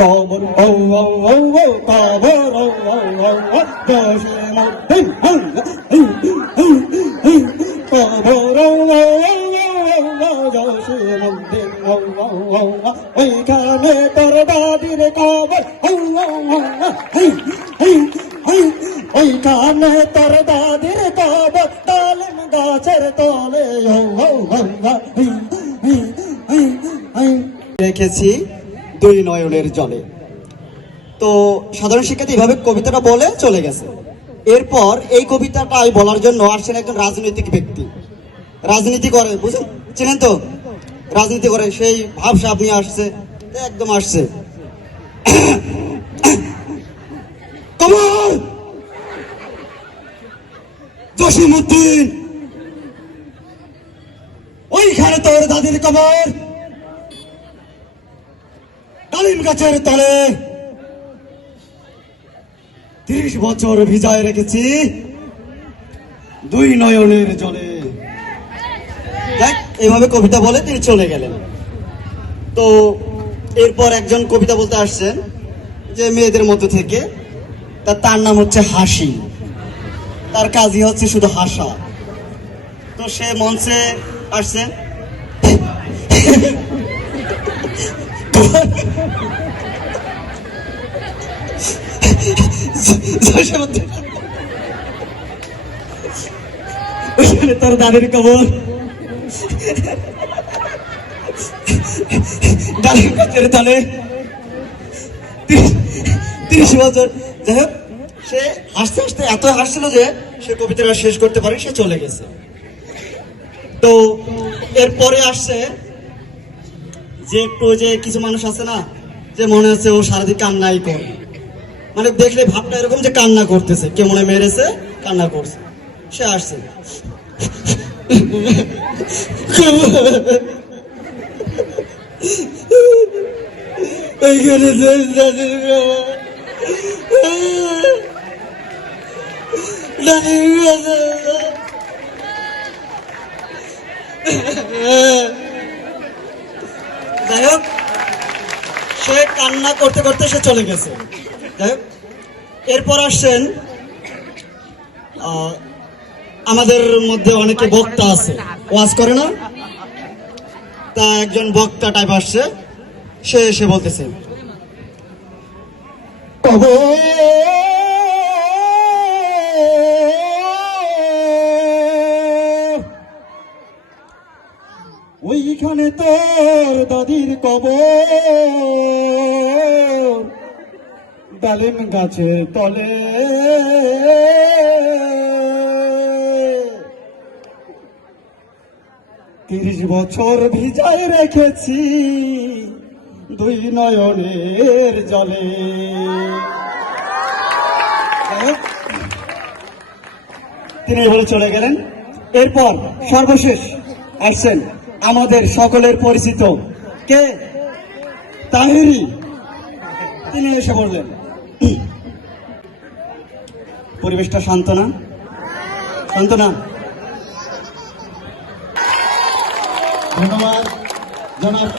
কবর ও ও ও ও কবর ও ও ও ও জসীমউদ্দিন কবর ও ও ও জসীমউদ্দিন ওইখানে তোর দাদির কবর ও ওইখানে তোর দাদির কবর ডালিম গাছের তলে রেখেছি দুই নয়নের জলে। তো সাধারণ শিক্ষার্থী এইভাবে কবিতাটা বলে চলে গেছে। এরপর এই কবিতাটাই বলার জন্য আসছেন একজন রাজনৈতিক ব্যক্তি, রাজনীতি করে, বুঝেন, চেনেন তো, রাজনীতি করে, সেই ভাবসাব নিয়ে আসছে, একদম আসছে। কবর জসীমউদ্দিন, ওইখানে তোর দাদির কবর ডালিম গাছের তলে 30 বছর ভিজায় রেখেছি দুই নয়নের জলে। দেখ, এইভাবে কবিতা বলে তিনি চলে গেলেন। তো এরপর একজন কবিতা বলতে আসছেন যে মেয়েদের মধ্যে থেকে, তার নাম হচ্ছে হাসি, তার কাজই হচ্ছে শুধু হাসা। তো সে মঞ্চে আসছে, তোর দাদির কবর ডালিম গাছের তলে 30 বছর। যাই হোক, সে হাসতে হাসতে এত হাসছিল যে সে কবিতাটা শেষ করতে পারে, সে চলে গেছে। তো এরপরে আসছে যে একটু যে কিছু মানুষ আছে না, যে মনে হচ্ছে ও সারাদিন কান্নাই করে, মানে দেখলে ভাবটা এরকম যে কান্না করতেছে, কে মনে মেরেছে, কান্না করছে। সে আসছে, যাই হোক, সে কান্না করতে করতে সে চলে গেছে। যাই হোক, এরপর আসছেন আমাদের মধ্যে অনেকে বক্তা আছে, ওয়াজ করে না, তা একজন বক্তা টাইপ আসছে, সে এসে বলতেছে, ওইখানে তোর দাদির কবর ডালিম গাছের তলে 30 বছর ভিজায় রেখেছি দুই নয়নের জলে। তিনি বলে চলে গেলেন। এরপর সর্বশেষ আসছেন আমাদের সকলের পরিচিত কে, তাহেরি। তিনি এসে বললেন, পরিবেশটা শান্ত না, শান্ত না। ধন্যবাদ জনাব।